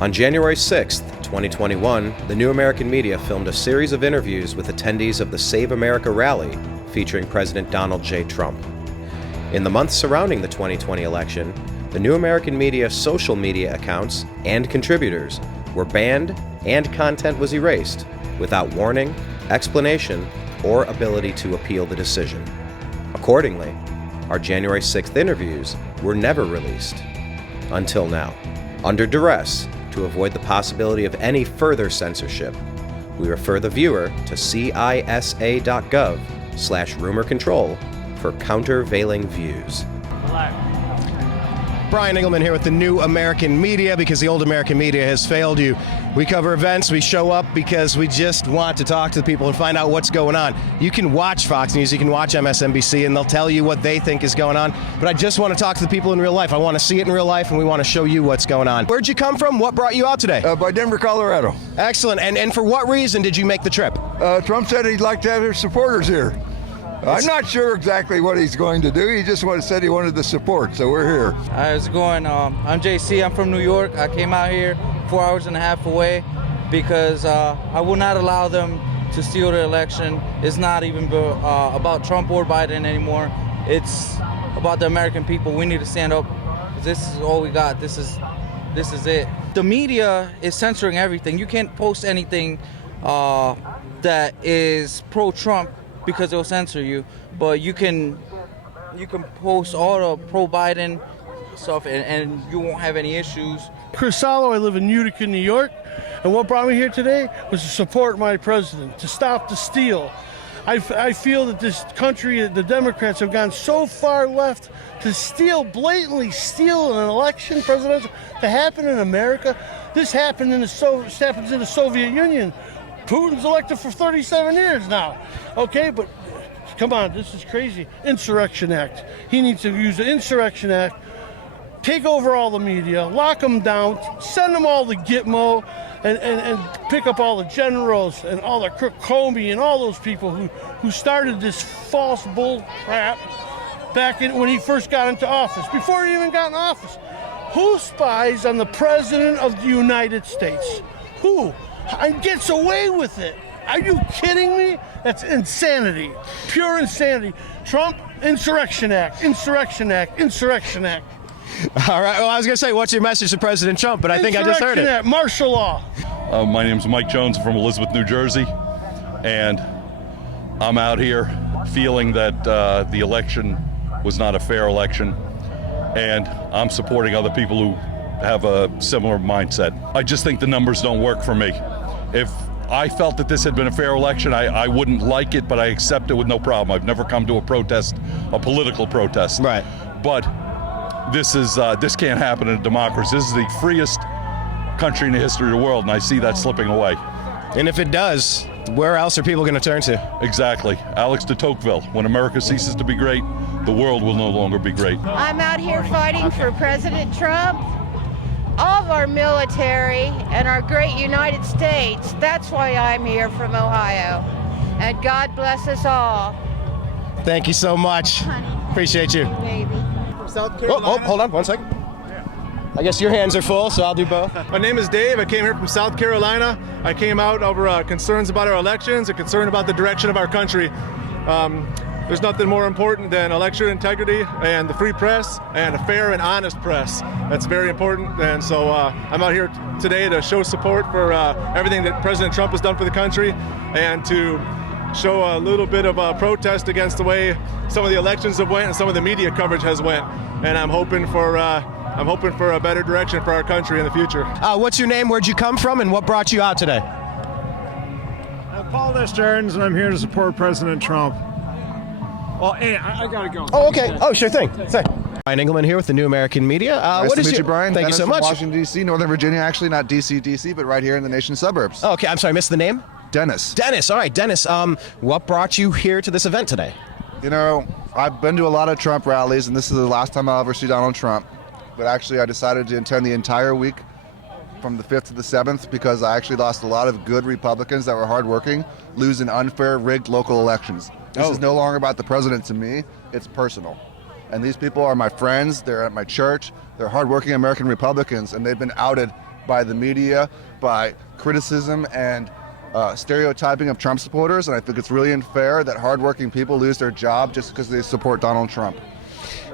On January 6, 2021, the New American Media filmed a series of interviews with attendees of the Save America rally featuring President Donald J. Trump. In the months surrounding the 2020 election, the New American Media social media accounts and contributors were banned and content was erased without warning, explanation, or ability to appeal the decision. Accordingly, our January 6th interviews were never released until now. Under duress, to avoid the possibility of any further censorship, we refer the viewer to cisa.gov/rumor control for countervailing views. Brian Engelman here with the New American Media because the old American media has failed you. We cover events, we show up because we just want to talk to the people and find out what's going on. You can watch Fox News, you can watch MSNBC, and they'll tell you what they think is going on. But I just want to talk to the people in real life. I want to see it in real life, and we want to show you what's going on. Where'd you come from? What brought you out today? By Denver, Colorado. Excellent. And for what reason did you make the trip? Trump said he'd like to have his supporters here. I'm not sure exactly what he's going to do. He just said he wanted the support, so we're here. How's it going? I'm JC. I'm from New York. I came out here 4 hours and a half away because I will not allow them to steal the election. It's not even about Trump or Biden anymore. It's about the American people. We need to stand up. This is all we got. This is it. The media is censoring everything. You can't post anything that is pro-Trump because they'll censor you, but you can post all the pro-Biden stuff and you won't have any issues. Chris Salo, I live in Utica, New York, and what brought me here today was to support my president, to stop the steal. I feel that this country, the Democrats have gone so far left to blatantly steal an election, presidential, to happen in America. This happened happens in the Soviet Union. Putin's elected for 37 years now. Okay, but come on, this is crazy. Insurrection Act. He needs to use the Insurrection Act, take over all the media, lock them down, send them all to Gitmo, and pick up all the generals and all the Comey and all those people who started this false bull crap back when he first got into office, before he even got in office. Who spies on the President of the United States? Who? And gets away with it. Are you kidding me? That's insanity. Pure insanity. Trump, Insurrection Act, Insurrection Act, Insurrection Act. All right, well, I was going to say, what's your message to President Trump, but I think I just heard it. Act, martial law. My name's Mike Jones. I'm from Elizabeth, New Jersey, and I'm out here feeling that the election was not a fair election, and I'm supporting other people who have a similar mindset. I just think the numbers don't work for me. If I felt that this had been a fair election, I wouldn't like it, but I accept it with no problem. I've never come to a protest, a political protest. Right. But this can't happen in a democracy. This is the freest country in the history of the world, and I see that slipping away. And if it does, where else are people going to turn to? Exactly. Alex de Tocqueville. When America ceases to be great, the world will no longer be great. I'm out here fighting for President Trump, all of our military, and our great United States. That's why I'm here from Ohio. And God bless us all. Thank you so much. Appreciate you. Baby. South Carolina. Oh, hold on 1 second. I guess your hands are full, so I'll do both. My name is Dave. I came here from South Carolina. I came out over concerns about our elections, a concern about the direction of our country. There's nothing more important than election integrity and the free press and a fair and honest press. That's very important, and so I'm out here today to show support for everything that President Trump has done for the country and to show a little bit of a protest against the way some of the elections have went and some of the media coverage has went. And I'm hoping for a better direction for our country in the future. What's your name? Where'd you come from? And what brought you out today? I'm Paul S. Jardins, and I'm here to support President Trump. Well, hey, I gotta go. Oh, okay. Oh, sure thing. Sorry. Brian Engelman here with the New American Media. Nice to meet you, Brian. Thank you so much. Washington, D.C., Northern Virginia. Actually, not D.C., but right here in the nation's suburbs. Oh, okay, I'm sorry, I missed the name? Dennis. Dennis, all right, Dennis. What brought you here to this event today? You know, I've been to a lot of Trump rallies, and this is the last time I'll ever see Donald Trump. But actually, I decided to attend the entire week from the 5th to the 7th because I actually lost a lot of good Republicans that were hardworking, losing unfair, rigged local elections. This is no longer about the president to me. It's personal. And these people are my friends. They're at my church. They're hardworking American Republicans, and they've been outed by the media, by criticism and stereotyping of Trump supporters, and I think it's really unfair that hardworking people lose their job just because they support Donald Trump.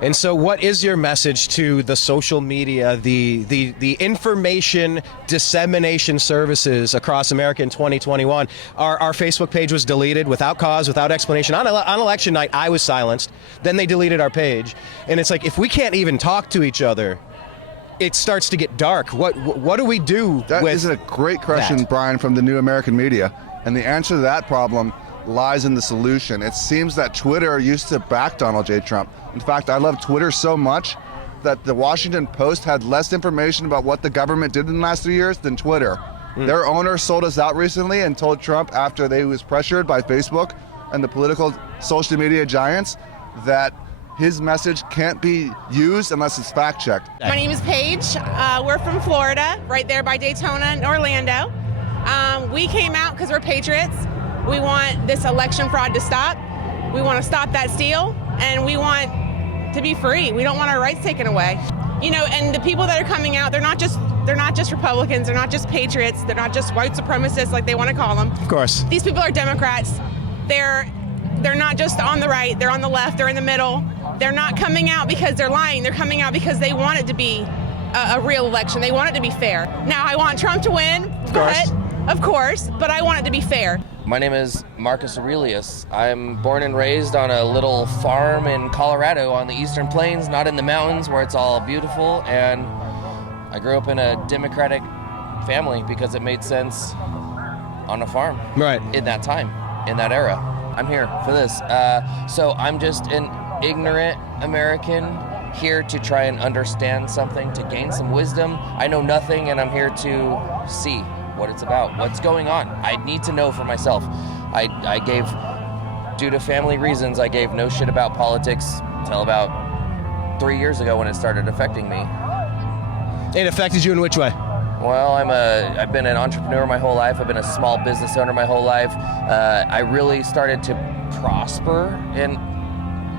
And so what is your message to the social media, the information dissemination services across America in 2021? Our Facebook page was deleted without cause, without explanation. On election night, I was silenced. Then they deleted our page. And it's like, if we can't even talk to each other, it starts to get dark. What do we do That with is a great question, that? Brian, from the New American Media. And the answer to that problem lies in the solution. It seems that Twitter used to back Donald J. Trump. In fact, I love Twitter so much that the Washington Post had less information about what the government did in the last 3 years than Twitter. Their owner sold us out recently and told Trump, after they was pressured by Facebook and the political social media giants, that his message can't be used unless it's fact-checked. My name is Paige. We're from Florida, right there by Daytona and Orlando. We came out because we're patriots. We want this election fraud to stop. We want to stop that steal, and we want to be free. We don't want our rights taken away. You know, and the people that are coming out, they're not just Republicans, they're not just patriots, they're not just white supremacists like they want to call them. Of course. These people are Democrats. They're not just on the right, they're on the left, they're in the middle. They're not coming out because they're lying. They're coming out because they want it to be a real election. They want it to be fair. Now, I want Trump to win, of course, but I want it to be fair. My name is Marcus Aurelius. I'm born and raised on a little farm in Colorado on the Eastern Plains, not in the mountains where it's all beautiful. And I grew up in a Democratic family because it made sense on a farm. Right. In that time, in that era. I'm here for this. So I'm just an ignorant American here to try and understand something, to gain some wisdom. I know nothing, and I'm here to see what it's about, what's going on. I need to know for myself. I gave, due to family reasons, I gave no shit about politics until about 3 years ago when it started affecting me. It affected you in which way? Well, I've been an entrepreneur my whole life. I've been a small business owner my whole life. I really started to prosper in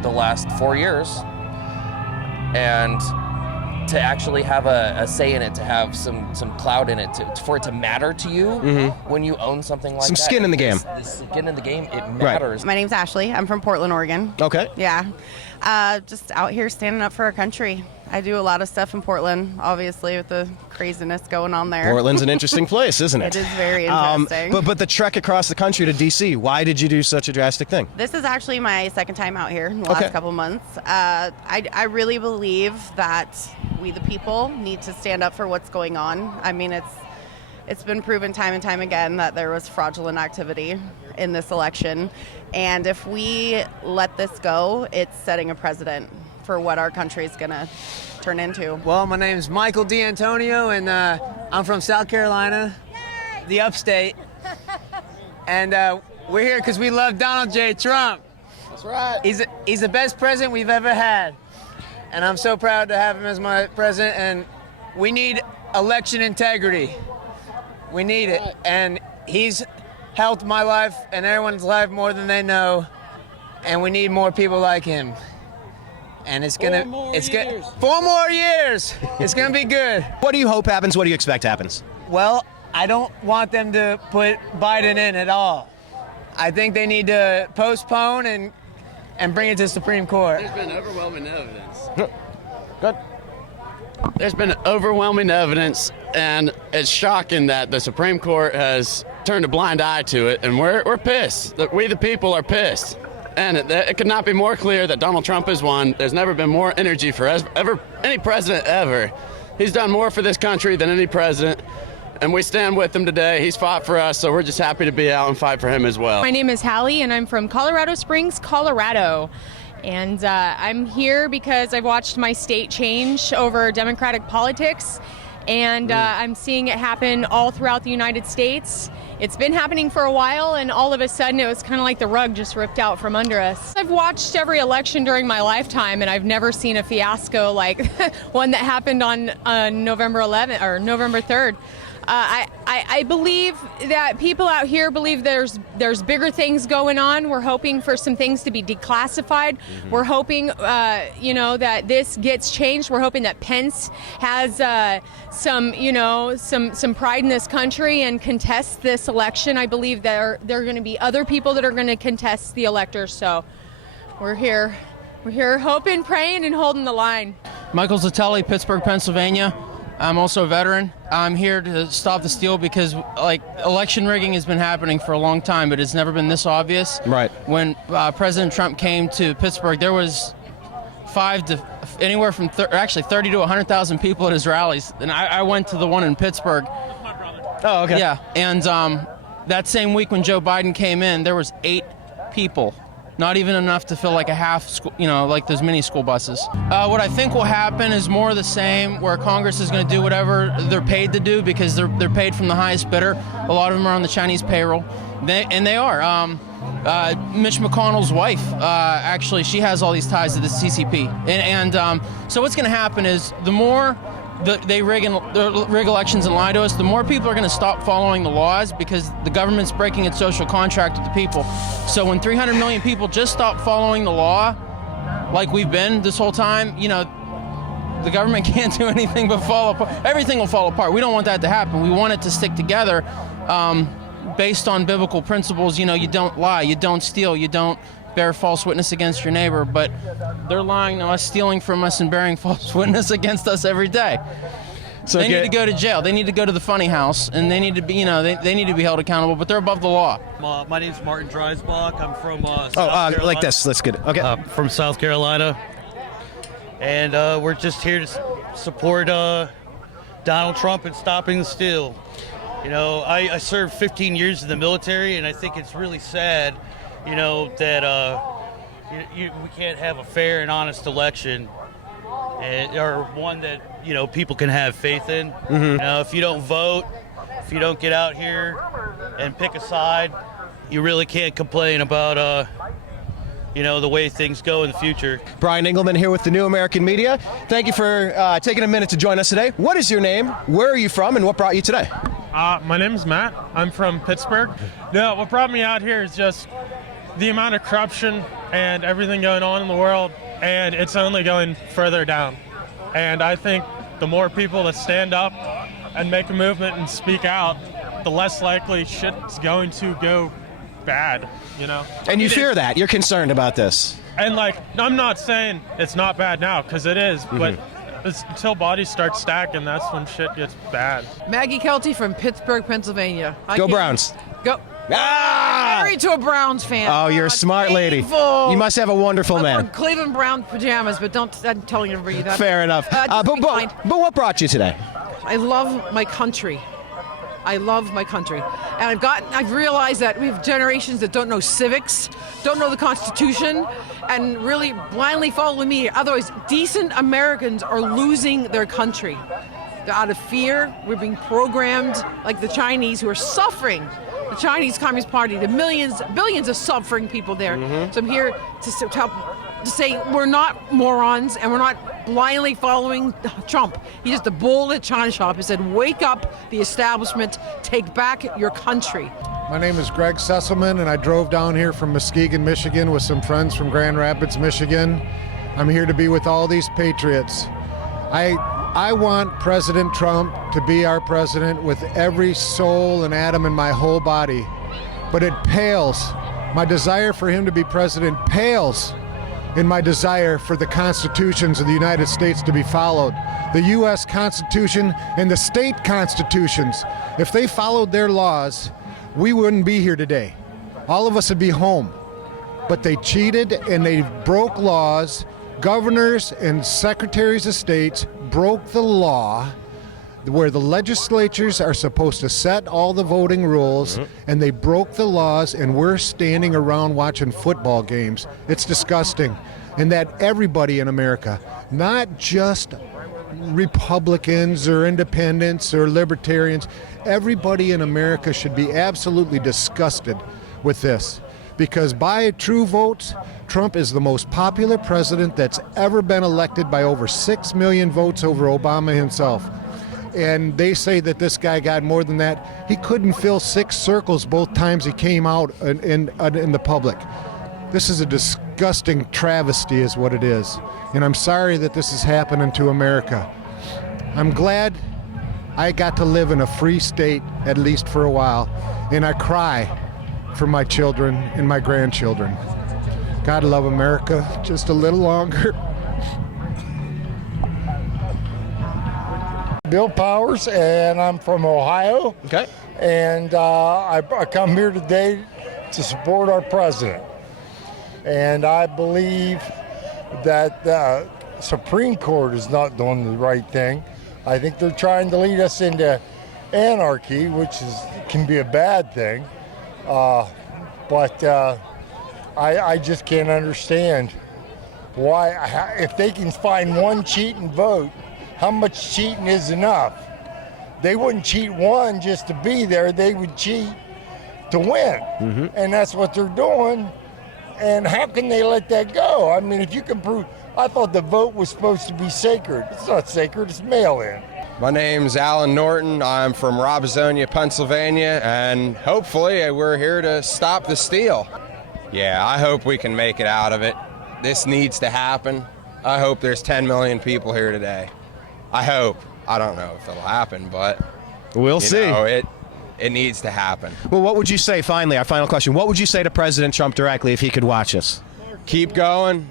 the last 4 years, and to actually have a say in it, to have some clout in it, for it to matter to you when you own something like that. Some skin in the game. Skin in the game, it matters. My name's Ashley. I'm from Portland, Oregon. Okay. Yeah. Just out here standing up for our country. I do a lot of stuff in Portland, obviously, with the craziness going on there. Portland's an interesting place, isn't it? It is very interesting. But the trek across the country to D.C., why did you do such a drastic thing? This is actually my second time out here in the last couple months. I really believe that we, the people, need to stand up for what's going on. I mean, it's been proven time and time again that there was fraudulent activity in this election. And if we let this go, it's setting a precedent for what our country is going to turn into. Well, my name is Michael D'Antonio, and I'm from South Carolina, the upstate. And we're here because we love Donald J. Trump. That's right. He's the best president we've ever had. And I'm so proud to have him as my president. And we need election integrity. We need it. And he's helped my life and everyone's life more than they know. And we need more people like him. And it's gonna, 4 more years. It's gonna be good. What do you hope happens? What do you expect happens? Well, I don't want them to put Biden in at all. I think they need to postpone and bring it to Supreme Court. There's been overwhelming evidence. Good. There's been overwhelming evidence, and it's shocking that the Supreme Court has turned a blind eye to it, and we're pissed. We the people are pissed. And it could not be more clear that Donald Trump has won. There's never been more energy for any president ever. He's done more for this country than any president, and we stand with him today. He's fought for us, so we're just happy to be out and fight for him as well. My name is Hallie, and I'm from Colorado Springs, Colorado. And I'm here because I've watched my state change over Democratic politics, and I'm seeing it happen all throughout the United States. It's been happening for a while, and all of a sudden it was kind of like the rug just ripped out from under us. I've watched every election during my lifetime, and I've never seen a fiasco like one that happened on November 11th or November 3rd. I believe that people out here believe there's bigger things going on. We're hoping for some things to be declassified. We're hoping, that this gets changed. We're hoping that Pence has some pride in this country and contests this election. I believe there are going to be other people that are going to contest the electors. So we're here hoping, praying, and holding the line. Michael Zatelli, Pittsburgh, Pennsylvania. I'm also a veteran. I'm here to stop the steal because, election rigging has been happening for a long time, but it's never been this obvious. Right. When President Trump came to Pittsburgh, there was anywhere from 30 to 100,000 people at his rallies, and I went to the one in Pittsburgh. Oh, okay. Yeah, and that same week when Joe Biden came in, there was 8 people. Not even enough to fill like a half school, like those mini school buses. What I think will happen is more of the same, where Congress is going to do whatever they're paid to do because they're paid from the highest bidder. A lot of them are on the Chinese payroll. They are. Mitch McConnell's wife, actually, she has all these ties to the CCP. And so what's going to happen is the more they rig elections and lie to us, the more people are going to stop following the laws because the government's breaking its social contract with the people. So when 300 million people just stop following the law, like we've been this whole time, the government can't do anything but fall apart. Everything will fall apart. We don't want that to happen. We want it to stick together based on biblical principles. You don't lie, you don't steal, you don't bear false witness against your neighbor, but they're lying to us, stealing from us, and bearing false witness against us every day. So they need to go to jail. They need to go to the funny house, and they need to be, they need to be held accountable. But they're above the law. My name's Martin Dreisbach. I'm from South Carolina. Like this. Let's get it. Okay. From South Carolina, and we're just here to support Donald Trump and stopping the steal. I served 15 years in the military, and I think it's really sad. That we can't have a fair and honest election, or one that people can have faith in. If you don't vote, if you don't get out here and pick a side, you really can't complain about the way things go in the future. Brian Engelman here with the New American Media. Thank you for taking a minute to join us today. What is your name? Where are you from? And what brought you today? My name is Matt. I'm from Pittsburgh. What brought me out here is just the amount of corruption and everything going on in the world, and it's only going further down. And I think the more people that stand up and make a movement and speak out, the less likely shit's going to go bad, And you fear that. You're concerned about this. And I'm not saying it's not bad now, because it is, but until bodies start stacking, that's when shit gets bad. Maggie Kelty from Pittsburgh, Pennsylvania. Go Browns. Go. Ah! Married to a Browns fan. Oh, you're a smart lady. You must have a wonderful man. I'm Cleveland Brown pajamas, but I'm telling everybody that. Fair enough. But what brought you today? I love my country. I love my country. And I've realized that we have generations that don't know civics, don't know the Constitution, and really blindly follow the media. Otherwise, decent Americans are losing their country. They're out of fear. We're being programmed like the Chinese, who are suffering. The Chinese Communist Party, the billions of suffering people there. So I'm here to help to say we're not morons and we're not blindly following Trump. He's just a bull at China shop. He said, wake up the establishment, take back your country. My name is Greg Sesselman, and I drove down here from Muskegon, Michigan with some friends from Grand Rapids, Michigan. I'm here to be with all these patriots. I want President Trump to be our president with every soul and atom in my whole body. But it pales. My desire for him to be president pales in my desire for the constitutions of the United States to be followed. The U.S. Constitution and the state constitutions. If they followed their laws, we wouldn't be here today. All of us would be home. But they cheated and they broke laws. Governors and secretaries of states broke the law where the legislatures are supposed to set all the voting rules, and they broke the laws, and we're standing around watching football games. It's disgusting. And that everybody in America, not just Republicans or independents or libertarians, everybody in America should be absolutely disgusted with this. Because by true votes, Trump is the most popular president that's ever been elected by over 6 million votes over Obama himself. and they say that this guy got more than that. He couldn't fill 6 circles both times he came out in the public. This is a disgusting travesty is what it is. And I'm sorry that this is happening to America. I'm glad I got to live in a free state, at least for a while, and I cry for my children and my grandchildren. God love America just a little longer. Bill Powers, and I'm from Ohio. Okay. And I come here today to support our president. And I believe that the Supreme Court is not doing the right thing. I think they're trying to lead us into anarchy, which can be a bad thing. But I just can't understand why, if they can find one cheating vote, how much cheating is enough? They wouldn't cheat one just to be there. They would cheat to win. Mm-hmm. And that's what they're doing. And how can they let that go? I mean, if you can prove, I thought the vote was supposed to be sacred. It's not sacred, it's mail-in. My name's Alan Norton. I'm from Robesonia, Pennsylvania, and hopefully we're here to stop the steal. Yeah, I hope we can make it out of it. This needs to happen. I hope there's 10 million people here today. I hope. I don't know if it'll happen, but we'll see. It needs to happen. Well, what would you say, finally, our final question, what would you say to President Trump directly if he could watch us? Keep going.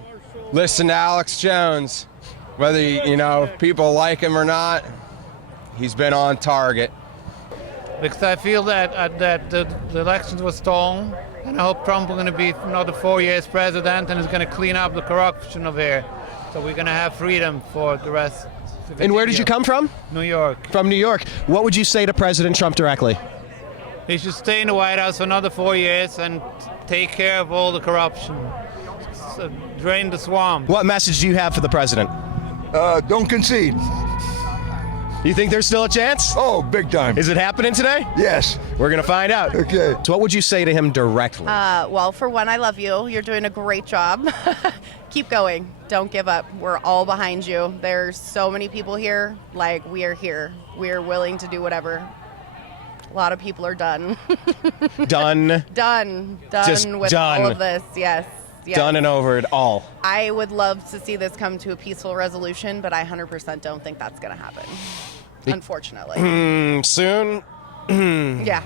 Listen to Alex Jones. Whether, people like him or not, he's been on target. Because I feel that the elections were stolen, and I hope Trump is going to be another 4 years president and is going to clean up the corruption over here. So we're going to have freedom for the rest. And where did you come from? New York. From New York. What would you say to President Trump directly? He should stay in the White House for another 4 years and take care of all the corruption. So drain the swamp. What message do you have for the president? Don't concede. You think there's still a chance? Oh, big time. Is it happening today? Yes. We're going to find out. Okay. So what would you say to him directly? Well, for one, I love you. You're doing a great job. Keep going. Don't give up. We're all behind you. There's so many people here. We are here. We're willing to do whatever. A lot of people are done. Done? Done Just with done. all of this. Yes. Done and over it all. I would love to see this come to a peaceful resolution, but I 100% don't think that's going to happen. Unfortunately. Soon? Yeah.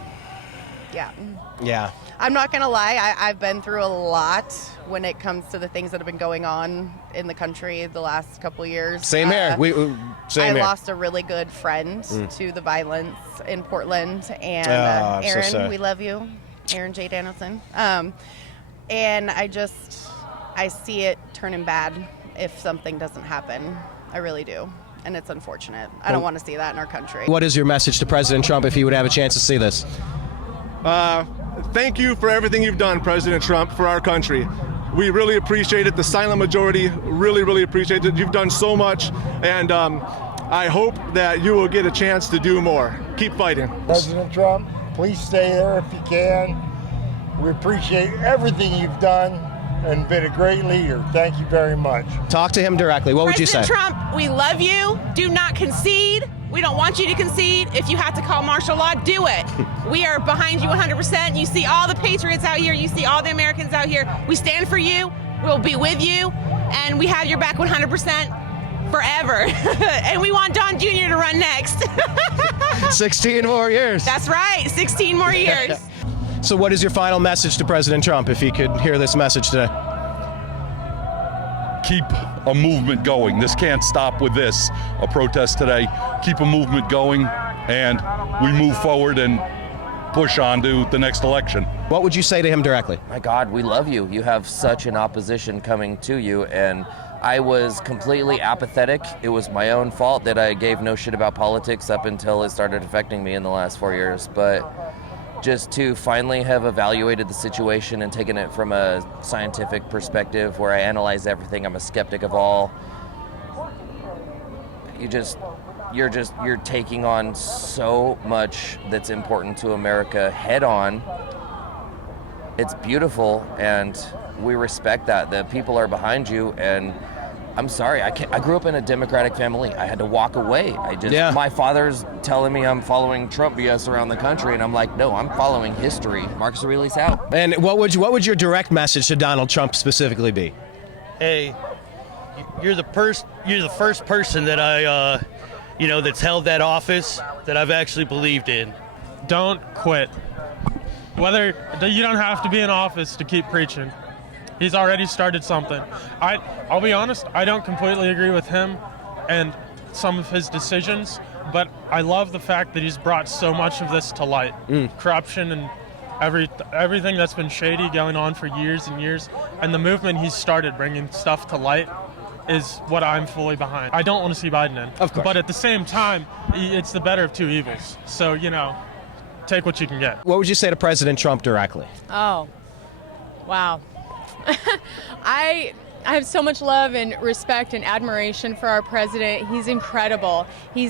Yeah. I'm not going to lie. I've been through a lot when it comes to the things that have been going on in the country the last couple years. Same here. I lost a really good friend to the violence in Portland. And Aaron, we love you. Aaron J. Danielson. And I see it turning bad if something doesn't happen. I really do. And it's unfortunate. I don't want to see that in our country. What is your message to President Trump if he would have a chance to see this? Thank you for everything you've done, President Trump, for our country. We really appreciate it. The silent majority really, really appreciate it. You've done so much, and I hope that you will get a chance to do more. Keep fighting. President Trump, please stay there if you can. We appreciate everything you've done and been a great leader. Thank you very much. Talk to him directly. What would you say? President Trump, we love you. Do not concede. We don't want you to concede. If you have to call martial law, do it. We are behind you 100%. You see all the patriots out here. You see all the Americans out here. We stand for you. We'll be with you. And we have your back 100% forever. And we want Don Jr. to run next. 16 more years. That's right. 16 more years. So what is your final message to President Trump if he could hear this message today? Keep a movement going. This can't stop with this, a protest today. Keep a movement going, and we move forward and push on to the next election. What would you say to him directly? My God, we love you. You have such an opposition coming to you, and I was completely apathetic. It was my own fault that I gave no shit about politics up until it started affecting me in the last 4 years. But just to finally have evaluated the situation and taken it from a scientific perspective where I analyze everything, I'm a skeptic of all. You're taking on so much that's important to America head on. It's beautiful, and we respect that. The people are behind you, and I'm sorry, I grew up in a Democratic family. I had to walk away. My father's telling me I'm following Trump BS around the country, and I'm like, no, I'm following history. Marcus Aurelius out. And what would your direct message to Donald Trump specifically be? Hey, you're the first person that I, that's held that office that I've actually believed in. Don't quit. You don't have to be in office to keep preaching. He's already started something. I'll be honest, I don't completely agree with him and some of his decisions, but I love the fact that he's brought so much of this to light. Corruption and everything that's been shady going on for years and years, and the movement he's started bringing stuff to light is what I'm fully behind. I don't want to see Biden in. Of course. But at the same time, it's the better of two evils. So, take what you can get. What would you say to President Trump directly? Oh, wow. I have so much love and respect and admiration for our president. He's incredible. He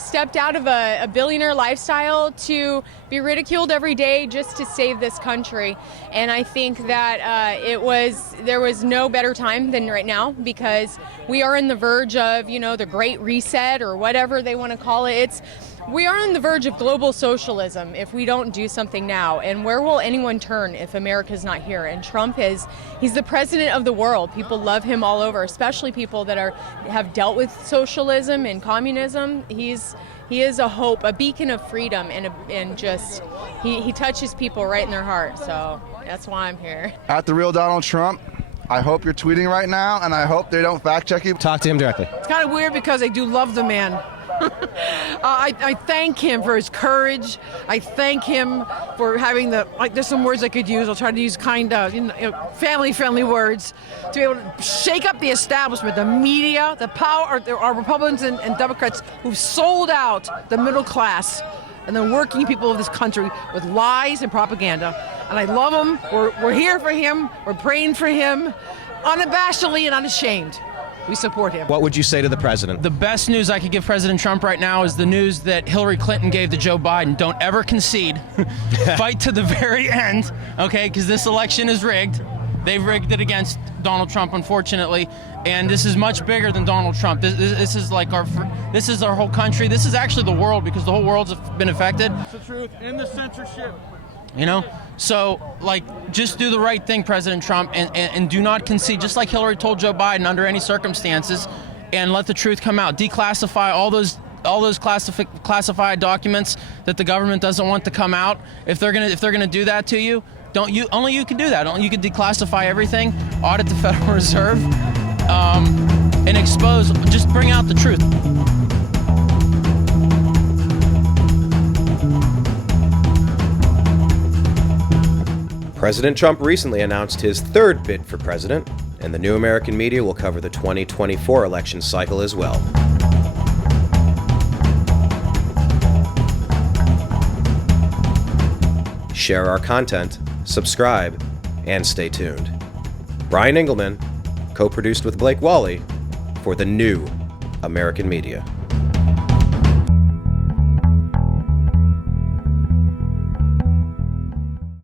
stepped out of a billionaire lifestyle to be ridiculed every day just to save this country. And I think that there was no better time than right now, because we are on the verge of, the Great Reset or whatever they want to call it. We are on the verge of global socialism if we don't do something now. And where will anyone turn if America's not here? And Trump he's the president of the world. People love him all over, especially people that have dealt with socialism and communism. He is a hope, a beacon of freedom, and just he touches people right in their heart. So that's why I'm here. At The Real Donald Trump, I hope you're tweeting right now, and I hope they don't fact check you. Talk to him directly. It's kind of weird because I do love the man. I thank him for his courage. I thank him for having there's some words I could use. I'll try to use kind of, family-friendly words to be able to shake up the establishment, the media, the power, our Republicans and Democrats who've sold out the middle class and the working people of this country with lies and propaganda. And I love him. We're here for him. We're praying for him, unabashedly and unashamed. We support him. What would you say to the president? The best news I could give President Trump right now is the news that Hillary Clinton gave to Joe Biden. Don't ever concede. Fight to the very end, okay? Because this election is rigged. They've rigged it against Donald Trump, unfortunately. And this is much bigger than Donald Trump. This is like this is our whole country. This is actually the world, because the whole world's been affected. It's the truth in the censorship. So just do the right thing, President Trump, and do not concede, just like Hillary told Joe Biden, under any circumstances, and let the truth come out. Declassify all those classified documents that the government doesn't want to come out. If they're gonna do that to you, only you can do that. You can declassify everything, audit the Federal Reserve, and just bring out the truth. President Trump recently announced his third bid for president, and the New American Media will cover the 2024 election cycle as well. Share our content, subscribe, and stay tuned. Brian Engelman, co-produced with Blake Walley, for the New American Media.